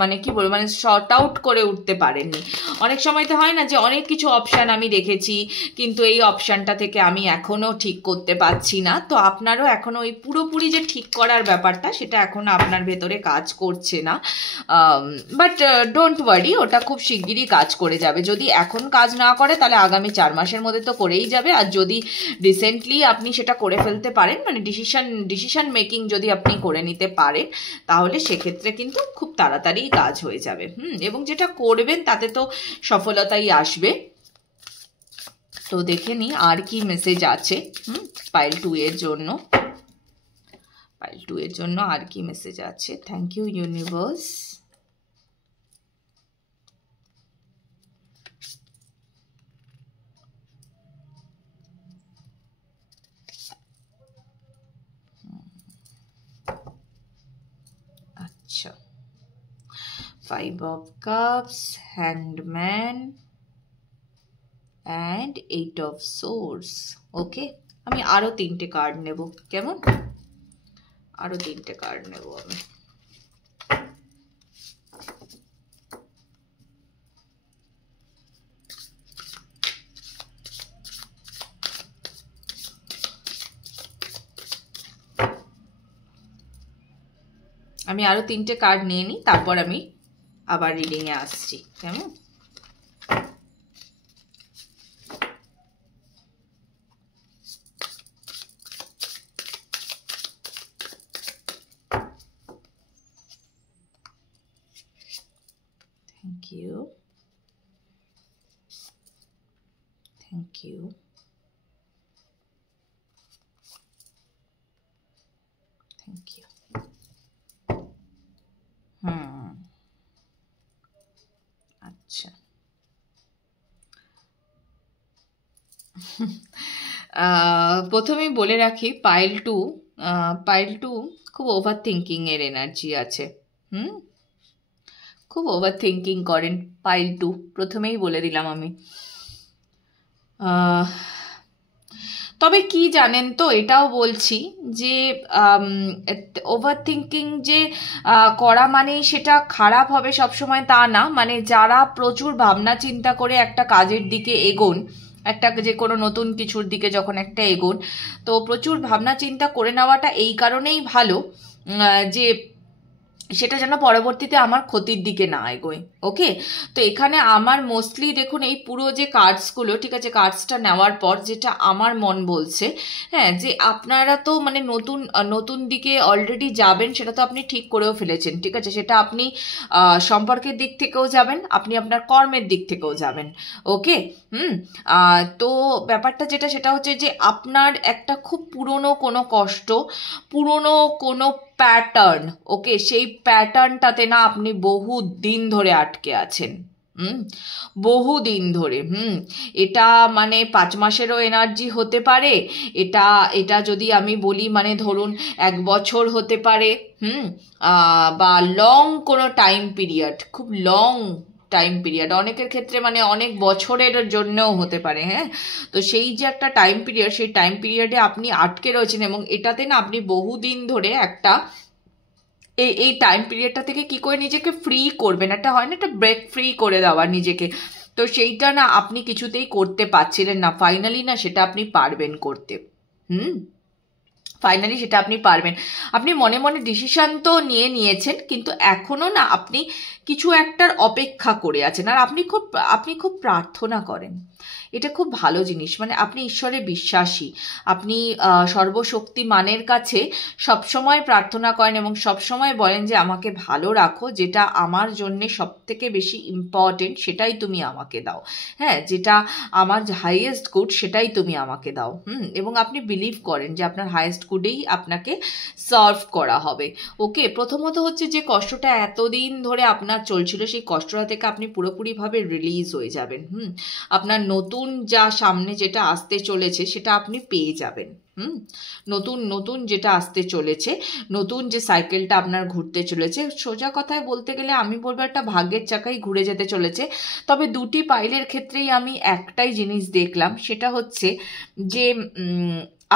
মানে কি বলবো, মানে শর্ট আউট করে উঠতে পারেননি। অনেক সময় তো হয় না যে অনেক কিছু অপশান আমি দেখেছি, কিন্তু এই অপশানটা থেকে আমি এখনো ঠিক করতে পারছি না। তো আপনারও এখনো ওই পুরোপুরি যে ঠিক করার ব্যাপারটা সেটা এখনো আপনার ভেতরে কাজ করছে না, বাট ডোন্ট ওয়ারি, ওটা খুব শিগগিরই কাজ করে যাবে। যদি এখন কাজ না করে তাহলে আগামী 4 মাসের মধ্যে তো করেই যাবে, আর যদি রিসেন্টলি আপনি সেটা করে ফেলতে পারেন, মানে ডিসিশন মেকিং যদি আপনি করে নিতে পারেন, তাহলে সেক্ষেত্রে কিন্তু খুব তাড়াতাড়ি কাজ হয়ে যাবে। এবং যেটা করবেন তাতে তো সফলতাই আসবে। তো দেখে নি আর কি মেসেজ আছে পাইল 2 এর জন্য। পাইল 2 এর জন্য আর কি মেসেজ আছে? Thank you universe. আচ্ছা, 5 of cups, hanged man and 8 of swords. ওকে, আমি আরো 3টে কার্ড নেব, কেমন? আরো 3টে কার্ড নেব আমি। আমি আরও 3টে কার্ড নিয়ে নিই, তারপর আমি আবার রিডিংয়ে আসছি, কেমন? Thank you. Thank you. Thank you. আচ্ছা, প্রথমেই বলে রাখি পাইল টু খুব ওভার থিঙ্কিং এর এনার্জি আছে। খুব ওভার থিঙ্কিং করেন পাইল টু, প্রথমেই বলে দিলাম আমি। তবে কি জানেন তো, এটাও বলছি যে ওভার থিঙ্কিং যে করা মানেই সেটা খারাপ হবে সবসময় তা না। মানে যারা প্রচুর ভাবনা চিন্তা করে একটা কাজের দিকে এগোন, একটা যে কোনো নতুন কিছুর দিকে যখন একটা এগোন, তো প্রচুর ভাবনা চিন্তা করে নেওয়াটা এই কারণেই ভালো যে সেটা যেন পরবর্তীতে আমার ক্ষতির দিকে না এগোয়। ওকে, তো এখানে আমার মোস্টলি দেখুন এই পুরো যে কার্ডসগুলো, ঠিক আছে, কার্ডসটা নেওয়ার পর যেটা আমার মন বলছে, হ্যাঁ, যে আপনারা তো মানে নতুন দিকে অলরেডি যাবেন, সেটা তো আপনি ঠিক করেও ফেলেছেন, ঠিক আছে। সেটা আপনি সম্পর্কের দিক থেকেও যাবেন, আপনি আপনার কর্মের দিক থেকেও যাবেন। ওকে, তো ব্যাপারটা যেটা সেটা হচ্ছে যে আপনার একটা খুব পুরনো কোনো কষ্ট, পুরনো কোনো প্যাটার্ন, ওকে, সেই প্যাটার্নটাতে না আপনি বহু দিন ধরে আটকে আছেন, বহু দিন ধরে। এটা মানে 5 মাসেরও এনার্জি হতে পারে, এটা যদি আমি বলি মানে ধরুন 1 বছর হতে পারে, বা লং কোনো টাইম পিরিয়ড, খুব লং টাইম পিরিয়ড, অনেকের ক্ষেত্রে মানে অনেক বছরের জন্যও হতে পারে। হ্যাঁ, তো সেই যে একটা টাইম পিরিয়ড, সেই টাইম পিরিয়ডে আপনি আটকে রয়েছেন এবং এটাতে না আপনি বহুদিন ধরে একটা এই টাইম পিরিয়ডটা থেকে কি করে নিজেকে ফ্রি করবেন, একটা হয় না, একটা ব্রেক ফ্রি করে দেওয়া নিজেকে, তো সেইটা না আপনি কিছুতেই করতে পারছিলেন না। ফাইনালি না সেটা আপনি পারবেন করতে। ফাইনালি সেটা আপনি পারবেন। আপনি মনে মনে ডিসিশন তো নিয়েছেন, কিন্তু এখনো না আপনি কিছু একটার অপেক্ষা করে আছেন। আর আপনি খুব প্রার্থনা করেন, এটা খুব ভালো জিনিস। মানে আপনি ঈশ্বরে বিশ্বাসী, আপনি সর্বশক্তিমানের কাছে সবসময় প্রার্থনা করেন এবং সবসময় বলেন যে আমাকে ভালো রাখো, যেটা আমার জন্য সব থেকে বেশি ইম্পর্টেন্ট সেটাই তুমি আমাকে দাও। হ্যাঁ, যেটা আমার হাইয়েস্ট গুড সেটাই তুমি আমাকে দাও। এবং আপনি বিলিভ করেন যে আপনার হাইয়েস্ট গুডেই আপনাকে সার্ভ করা হবে। ওকে, প্রথমত হচ্ছে যে কষ্টটা এতদিন ধরে আপনার চলছিল, সেই কষ্টটা থেকে আপনি পুরোপুরিভাবে রিলিজ হয়ে যাবেন। আপনার নতুন যা সামনে যেটা আসতে চলেছে সেটা আপনি পেয়ে যাবেন। নতুন যেটা আসতে চলেছে, নতুন যে সাইকেলটা আপনার ঘুরতে চলেছে, সোজা কথায় বলতে গেলে আমি বলবো একটা ভাগ্যের চাকাই ঘুরে যেতে চলেছে। তবে দুটি পাইলের ক্ষেত্রেই আমি একটাই জিনিস দেখলাম, সেটা হচ্ছে যে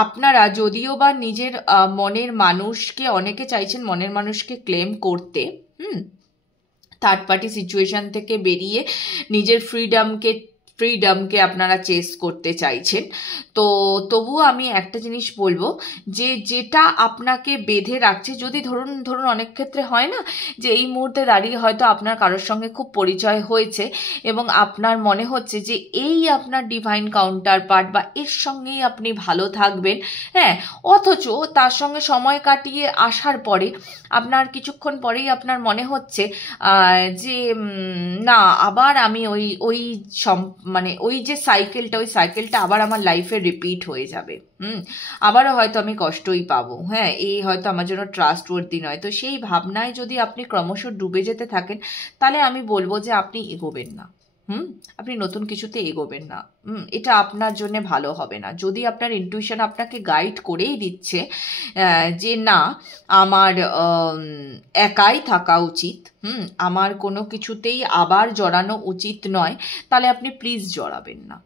আপনারা যদিও বা নিজের মনের মানুষকে, অনেকে চাইছেন মনের মানুষকে ক্লেম করতে, থার্ড পার্টি সিচুয়েশন থেকে বেরিয়ে নিজের ফ্রিডমকে আপনারা চেস করতে চাইছেন। তো তবুও আমি একটা জিনিস বলবো যে যেটা আপনাকে বেঁধে রাখছে, যদি ধরুন অনেক ক্ষেত্রে হয় না যে এই মুহূর্তে দাঁড়িয়ে হয়তো আপনার কারোর সঙ্গে খুব পরিচয় হয়েছে এবং আপনার মনে হচ্ছে যে এই আপনার ডিভাইন কাউন্টার পার্ট বা এর সঙ্গেই আপনি ভালো থাকবেন, হ্যাঁ, অথচ তার সঙ্গে সময় কাটিয়ে আসার পরে আপনার কিছুক্ষণ পরেই আপনার মনে হচ্ছে যে না, আবার আমি ওই যে সাইকেলটা আবার আমার লাইফে রিপিট হয়ে যাবে। আবারও হয়তো আমি কষ্টই পাবো। হ্যাঁ, এই হয়তো আমার জন্য ট্রাস্টওয়ার্দি নয়। তো সেই ভাবনায় যদি আপনি ক্রমশ ডুবে যেতে থাকেন, তাহলে আমি বলবো যে আপনি এগোবেন না। আপনি নতুন কিছুতে এগোবেন না। এটা আপনার জন্য ভালো হবে না। যদি আপনার ইনটিউশন আপনাকে গাইড করেই দিচ্ছে যে না, আমার একাই থাকা উচিত, আমার কোনো কিছুতেই আবার জড়ানো উচিত নয়, তাহলে আপনি প্লিজ জড়াবেন না।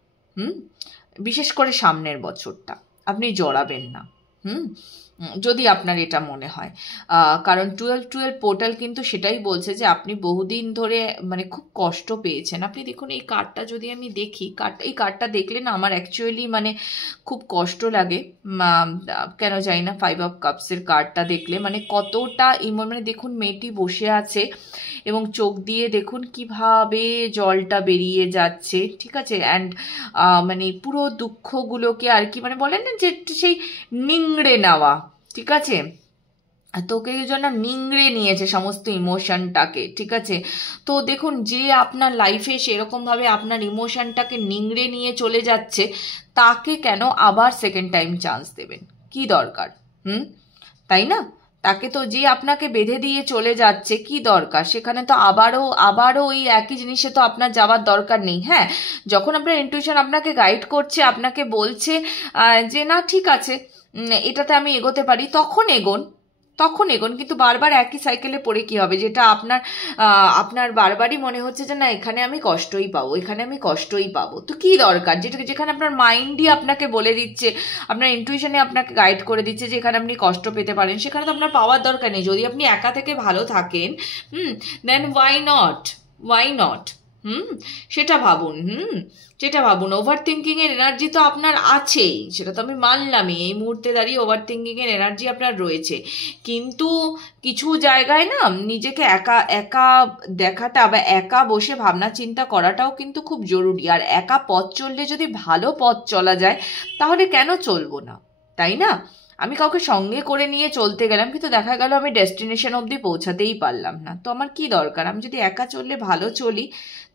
বিশেষ করে সামনের বছরটা আপনি জড়াবেন না। যদি আপনার এটা মনে হয়, কারণ 12-12 পোর্টাল কিন্তু সেটাই বলছে যে আপনি বহুদিন ধরে মানে খুব কষ্ট পেয়েছেন। আপনি দেখুন এই কার্ডটা যদি আমি দেখি, এই কার্ডটা দেখলে না আমার অ্যাকচুয়ালি মানে খুব কষ্ট লাগে, কেন জানি না। 5 অফ কাপসের কার্ডটা দেখলে মানে কতটা মানে দেখুন মেয়েটি বসে আছে এবং চোখ দিয়ে দেখুন কিভাবে জলটা বেরিয়ে যাচ্ছে, ঠিক আছে। অ্যান্ড মানে পুরো দুঃখগুলোকে আর কি মানে বলেন না যে সেই নিংড়ে নেওয়া, ঠিক আছে, তোকে এই জন্য নিংড়ে নিয়েছে সমস্ত ইমোশনটাকে, ঠিক আছে। তো দেখুন যে আপনার লাইফে সেরকমভাবে আপনার ইমোশনটাকে নিংড়ে নিয়ে চলে যাচ্ছে, তাকে কেন আবার সেকেন্ড টাইম চান্স দেবেন? কি দরকার? তাই না? তাকে তো যে আপনাকে বেঁধে দিয়ে চলে যাচ্ছে, কি দরকার? সেখানে তো আবারও ওই একই জিনিসে তো আপনার যাওয়ার দরকার নেই। হ্যাঁ, যখন আপনার ইনটিউশন আপনাকে গাইড করছে, আপনাকে বলছে যে না ঠিক আছে এটাতে আমি এগোতে পারি, তখন এগোন। কিন্তু বারবার একই সাইকেলে পড়ে কি হবে? যেটা আপনার বারবারই মনে হচ্ছে যে না এখানে আমি কষ্টই পাবো, তো কি দরকার? যেখানে আপনার মাইন্ডই আপনাকে বলে দিচ্ছে, আপনার ইনটুইশনে আপনাকে গাইড করে দিচ্ছে যে এখানে আপনি কষ্ট পেতে পারেন, সেখানে তো আপনার পাওয়ার দরকার নেই। যদি আপনি একা থেকে ভালো থাকেন, দেন ওয়াই নট সেটা ভাবুন। ওভার থিঙ্কিং এর এনার্জি তো আপনার আছেই, সেটা তো আমি মানলামই। এই মুহূর্তে দাঁড়িয়ে ওভার থিঙ্কিং এর এনার্জি আপনার রয়েছে, কিন্তু কিছু জায়গায় না নিজেকে একা দেখাটা বা একা বসে ভাবনা চিন্তা করাটাও কিন্তু খুব জরুরি। আর একা পথ চললে যদি ভালো পথ চলা যায়, তাহলে কেন চলবো না, তাই না? আমি কাউকে সঙ্গে করে নিয়ে চলতে গেলাম, কিন্তু দেখা গেল আমি ডেস্টিনেশন অবধি পৌঁছাতেই পারলাম না, তো আমার কি দরকার? আমি যদি একা চললে ভালো চলি,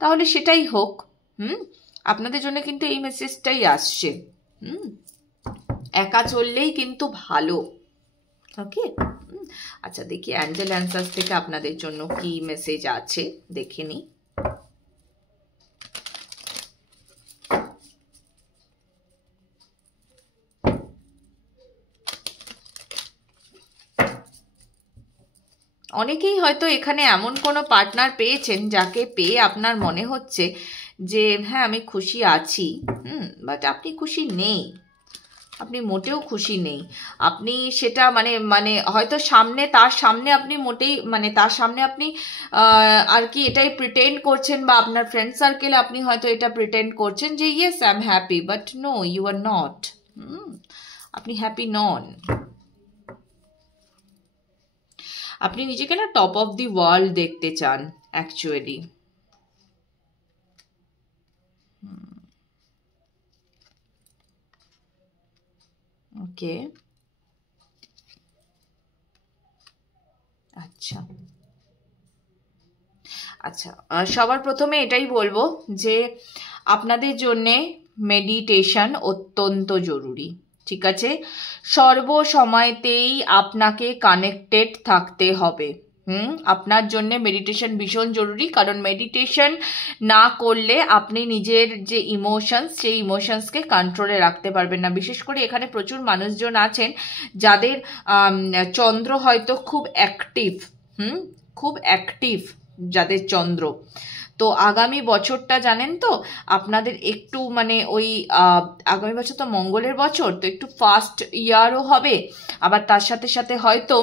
তাহলে সেটাই হোক। আপনাদের জন্য কিন্তু এই মেসেজটাই আসছে। একা চললেই কিন্তু ভালো। ওকে, আচ্ছা দেখি অ্যাঞ্জেল অ্যান্সার্স থেকে আপনাদের জন্য কি মেসেজ আছে দেখে নিই। অনেকেই হয়তো এখানে এমন কোনো পার্টনার পেয়েছেন যাকে পেয়ে আপনার মনে হচ্ছে যে হ্যাঁ আমি খুশি আছি, বাট আপনি খুশি নেই, আপনি মোটেও খুশি নেই। আপনি সেটা মানে হয়তো তার সামনে আপনি মোটেই তার সামনে আপনি আর কি এটাই প্রিটেন্ড করছেন, বা আপনার ফ্রেন্ড সার্কেলে আপনি হয়তো এটা প্রিটেন্ড করছেন যে yes I am happy, but no you are not. আপনি হ্যাপি নন। আপনি নিজেকে না টপ অফ দি ওয়ার্ল্ড দেখতে চান অ্যাকচুয়ালি। ওকে, আচ্ছা সবার প্রথমে এটাই বলবো যে আপনাদের জন্যে মেডিটেশন অত্যন্ত জরুরি, ঠিক আছে। সর্বসময়তেই আপনাকে কানেক্টেড থাকতে হবে। আপনার জন্য মেডিটেশন ভীষণ জরুরি, কারণ মেডিটেশন না করলে আপনি নিজের যে ইমোশনস, সেই ইমোশনসকে কন্ট্রোলে রাখতে পারবেন না। বিশেষ করে এখানে প্রচুর মানুষজন আছেন যাদের চন্দ্র হয়তো খুব অ্যাক্টিভ, যাদের চন্দ্র। তো আগামী বছরটা জানেন তো আপনাদের একটু ওই আগামী বছর তো মঙ্গলের বছর, তো একটু ফাস্ট ইয়ারও হবে। আবার তার সাথে সাথে হয়তো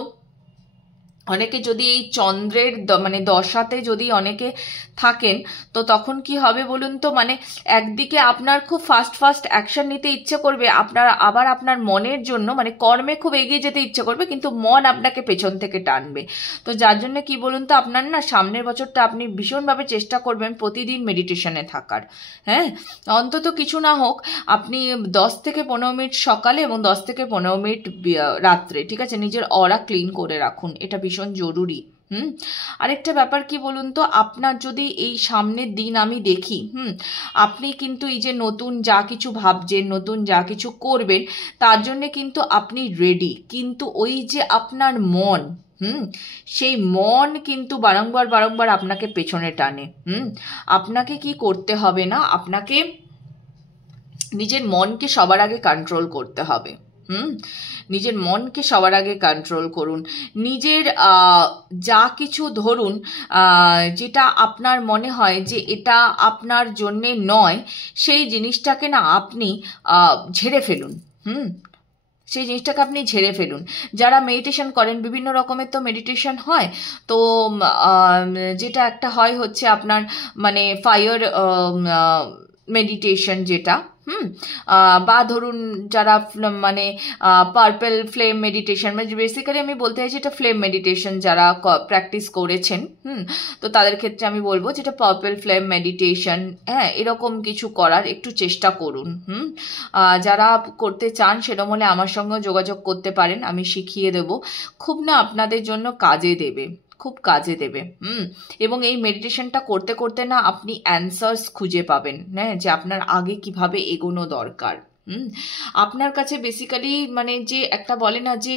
অনেকে যদি এই চন্দ্রের দশাতে যদি অনেকে থাকেন, তো তখন কি হবে বলুন তো, একদিকে আপনার খুব ফাস্ট অ্যাকশন নিতে ইচ্ছে করবে, আবার আপনার মনের জন্য কর্মে খুব এগিয়ে যেতে ইচ্ছে করবে, কিন্তু মন আপনাকে পেছন থেকে টানবে। তো যার জন্য কি বলুন তো, আপনার না সামনের বছরটা আপনি ভীষণভাবে চেষ্টা করবেন প্রতিদিন মেডিটেশনে থাকার। হ্যাঁ, অন্তত কিছু না হোক আপনি 10 থেকে 15 মিনিট সকালে এবং 10 থেকে 15 মিনিট রাত্রে, ঠিক আছে, নিজের অরা ক্লিন করে রাখুন, এটা ভীষণ জরুরি। আরেকটা ব্যাপার কি বলুন তো, আপনার যদি এই সামনের দিন আমি দেখি, আপনি কিন্তু এই যে নতুন যা কিছু ভাবছেন, নতুন যা কিছু করবেন, তার জন্য কিন্তু আপনি রেডি, কিন্তু ওই যে আপনার মন, সেই মন কিন্তু বারংবার আপনাকে পেছনে টানে। আপনাকে কি করতে হবে না, আপনাকে নিজের মনকে সবার আগে কন্ট্রোল করতে হবে। নিজের মনকে সবার আগে কন্ট্রোল করুন। নিজের যা কিছু ধরুন যেটা আপনার মনে হয় যে এটা আপনার জন্যে নয়, সেই জিনিসটাকে না আপনি ঝেড়ে ফেলুন। সেই জিনিসটাকে আপনি ঝেড়ে ফেলুন। যারা মেডিটেশন করেন, বিভিন্ন রকমের তো মেডিটেশন হয়, তো যেটা একটা হয় হচ্ছে আপনার মানে ফায়ার মেডিটেশন যেটা, বা ধরুন যারা মানে পার্পল ফ্লেম মেডিটেশন, মানে বেসিক্যালি আমি বলতে চাইছি এটা ফ্লেম মেডিটেশন যারা প্র্যাকটিস করেছেন, তো তাদের ক্ষেত্রে আমি বলবো যেটা পার্পল ফ্লেম মেডিটেশন, হ্যাঁ, এরকম কিছু করার একটু চেষ্টা করুন। যারা করতে চান সেরকম হলে আমার সঙ্গেও যোগাযোগ করতে পারেন, আমি শিখিয়ে দেব, খুব না আপনাদের জন্য কাজে দেবে, খুব কাজে দেবে। এবং এই মেডিটেশনটা করতে করতে না আপনি অ্যান্সার্স খুঁজে পাবেন, হ্যাঁ, যে আপনার আগে কিভাবে এগোনো দরকার। আপনার কাছে বেসিক্যালি মানে যে একটা বলে না যে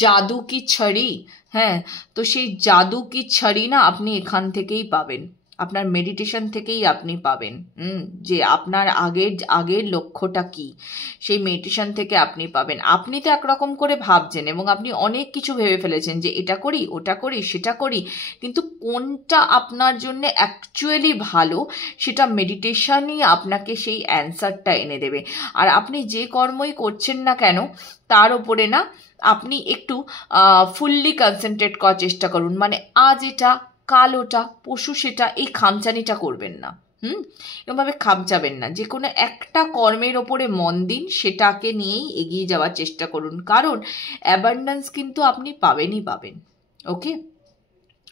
জাদু কি ছড়ি, হ্যাঁ, তো সেই জাদু কি ছড়ি না আপনি এখান থেকেই পাবেন, আপনার মেডিটেশন থেকেই আপনি পাবেন। যে আপনার আগের লক্ষ্যটা কি, সেই মেডিটেশন থেকে আপনি পাবেন। আপনি তো একরকম করে ভাবছেন এবং আপনি অনেক কিছু ভেবে ফেলেছেন যে এটা করি, ওটা করি, সেটা করি, কিন্তু কোনটা আপনার জন্য অ্যাকচুয়ালি ভালো সেটা মেডিটেশনই আপনাকে সেই অ্যান্সারটা এনে দেবে। আর আপনি যে কর্মই করছেন না কেন তার উপরে না আপনি একটু ফুললি কনসেন্ট্রেট করার চেষ্টা করুন। মানে আজ এটা, কাল ওটা, পশু সেটা, এই খামচানিটা করবেন না। এরকমভাবে খামচাবেন না, যে কোনো একটা কর্মের ওপরে মন দিন, সেটাকে নিয়েই এগিয়ে যাওয়ার চেষ্টা করুন, কারণ অ্যাবান্ডেন্স কিন্তু আপনি পাবেনই পাবেন। ওকে,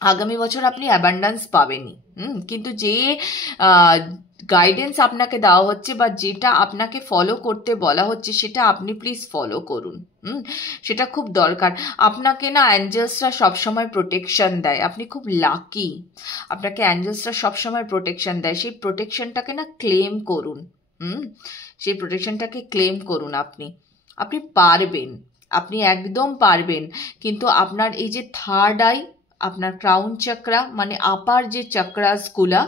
আগামী বছর আপনি অ্যাবান্ডেন্স পাবেনই। কিন্তু যে গাইডেন্স আপনাকে দেওয়া হচ্ছে বা যেটা আপনাকে ফলো করতে বলা হচ্ছে সেটা আপনি প্লিজ ফলো করুন। সেটা খুব দরকার। আপনাকে না অ্যাঞ্জেলসরা সবসময় প্রোটেকশন দেয়, আপনি খুব লাকি, আপনাকে অ্যাঞ্জেলসরা সবসময় প্রোটেকশন দেয়, সেই প্রোটেকশনটাকে না ক্লেম করুন। সেই প্রোটেকশনটাকে ক্লেম করুন। আপনি পারবেন, আপনি একদম পারবেন। কিন্তু আপনার এই যে থার্ড আই, আপনার ক্রাউন চক্রা মানে আপার যে চক্রাসগুলা,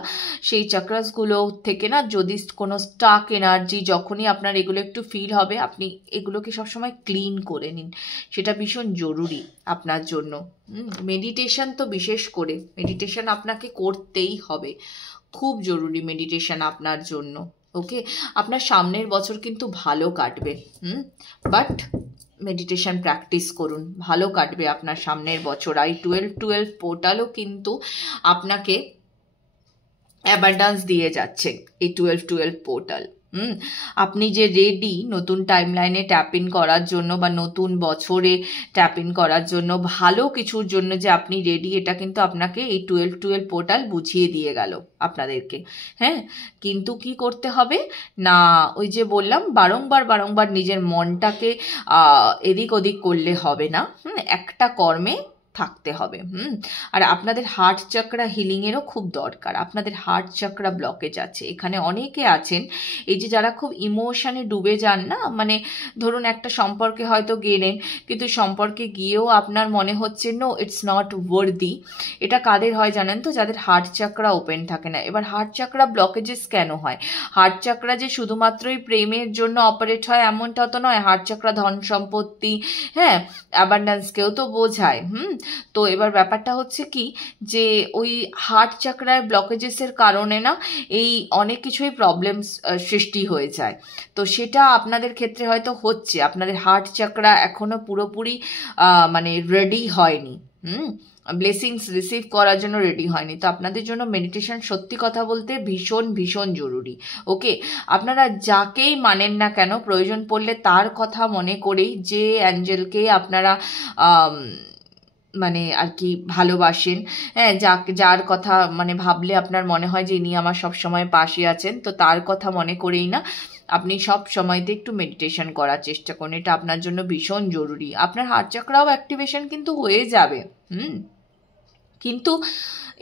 সেই চক্রাসগুলো থেকে না যদি কোনো স্টাক এনার্জি, যখনই আপনার এগুলো একটু ফিল হবে, আপনি এগুলোকে সবসময় ক্লিন করে নিন, সেটা ভীষণ জরুরি আপনার জন্য। মেডিটেশন তো বিশেষ করে মেডিটেশন আপনাকে করতেই হবে, খুব জরুরি মেডিটেশন আপনার জন্য। ওকে, আপনার সামনের বছর কিন্তু ভালো কাটবে, বাট মেডিটেশন প্র্যাকটিস করুন, ভালো কাটবে আপনার সামনের বছর। আই 12-12 পোর্টালও কিন্তু আপনাকে অ্যাবান্ডেন্স দিয়ে যাচ্ছে, এই 12-12 পোর্টাল। আপনি যে রেডি নতুন টাইমলাইনে ট্যাপ ইন করার জন্য বা নতুন বছরে ট্যাপ ইন করার জন্য, ভালো কিছুর জন্য যে আপনি রেডি, এটা কিন্তু আপনাকে এই 12-12 পোর্টাল বুঝিয়ে দিয়ে গেল আপনাদেরকে। হ্যাঁ, কিন্তু কি করতে হবে না, ওই যে বললাম বারংবার নিজের মনটাকে এদিক ওদিক করলে হবে না, একটা কর্মে থাকতে হবে। আর আপনাদের হার্ট চক্রা হিলিংয়েরও খুব দরকার। আপনাদের হার্ট চক্রা ব্লকেজ আছে, এখানে অনেকে আছেন এই যে যারা খুব ইমোশনে ডুবে যান না, মানে ধরুন একটা সম্পর্কে হয়তো গেলেন, কিন্তু সম্পর্কে গিয়েও আপনার মনে হচ্ছে নো ইটস নট ওয়ার্দি। এটা কাদের হয় জানেন তো, যাদের হার্ট চক্রা ওপেন থাকে না। এবার হার্ট চক্রা ব্লকেজেস কেন হয়? হার্ট চক্রা যে শুধুমাত্রই প্রেমের জন্য অপারেট হয় এমনটা তো নয়, হার্ট চক্রা ধন সম্পত্তি, হ্যাঁ, অ্যাবান্ডেন্সকেও তো বোঝায়। তো এবার ব্যাপারটা হচ্ছে কি, যে ওই হার্ট চক্রায় ব্লকেজেসের কারণে না এই অনেক কিছুই প্রবলেম সৃষ্টি হয়ে যায়। তো সেটা আপনাদের ক্ষেত্রে হয়তো হচ্ছে, আপনাদের হার্ট চক্রা এখনো পুরোপুরি মানে রেডি হয়নি, ব্লেসিংস রিসিভ করার জন্য রেডি হয়নি। তো আপনাদের জন্য মেডিটেশন সত্যি কথা বলতে ভীষণ ভীষণ জরুরি। ওকে, আপনারা যাকেই মানেন না কেন, প্রয়োজন পড়লে তার কথা মনে করেই, যে অ্যাঞ্জেলকে আপনারা মানে আর কি ভালোবাসেন, হ্যাঁ, যার কথা মানে ভাবলে আপনার মনে হয় যে ইনি আমার সবসময় পাশে আছেন, তো তার কথা মনে করেই না আপনি সব সময়তে একটু মেডিটেশন করার চেষ্টা করুন। এটা আপনার জন্য ভীষণ জরুরি। আপনার হার্ট চক্রাও অ্যাক্টিভেশন কিন্তু হয়ে যাবে, কিন্তু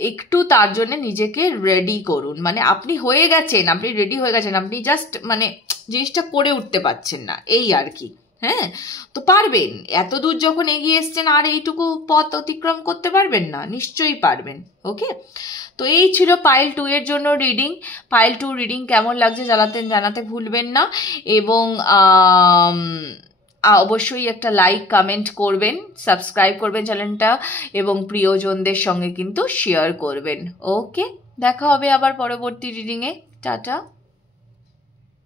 একটু তার জন্য নিজেকে রেডি করুন। মানে আপনি হয়ে গেছেন, আপনি রেডি হয়ে গেছেন, আপনি জাস্ট মানে জিনিসটা করে উঠতে পারছেন না, এই আর কি। হ্যাঁ, তো পারবেন, এত দূর যখন এগিয়ে এসছেন আর এইটুকু পথ অতিক্রম করতে পারবেন না? নিশ্চয়ই পারবেন। ওকে, তো এই ছিল পাইল 2 এর জন্য রিডিং। পাইল 2 রিডিং কেমন লাগছে জানাতে ভুলবেন না, এবং অবশ্যই একটা লাইক কমেন্ট করবেন, সাবস্ক্রাইব করবেন চ্যানেলটা, এবং প্রিয়জনদের সঙ্গে কিন্তু শেয়ার করবেন। ওকে, দেখা হবে আবার পরবর্তী রিডিংয়ে। টাটা।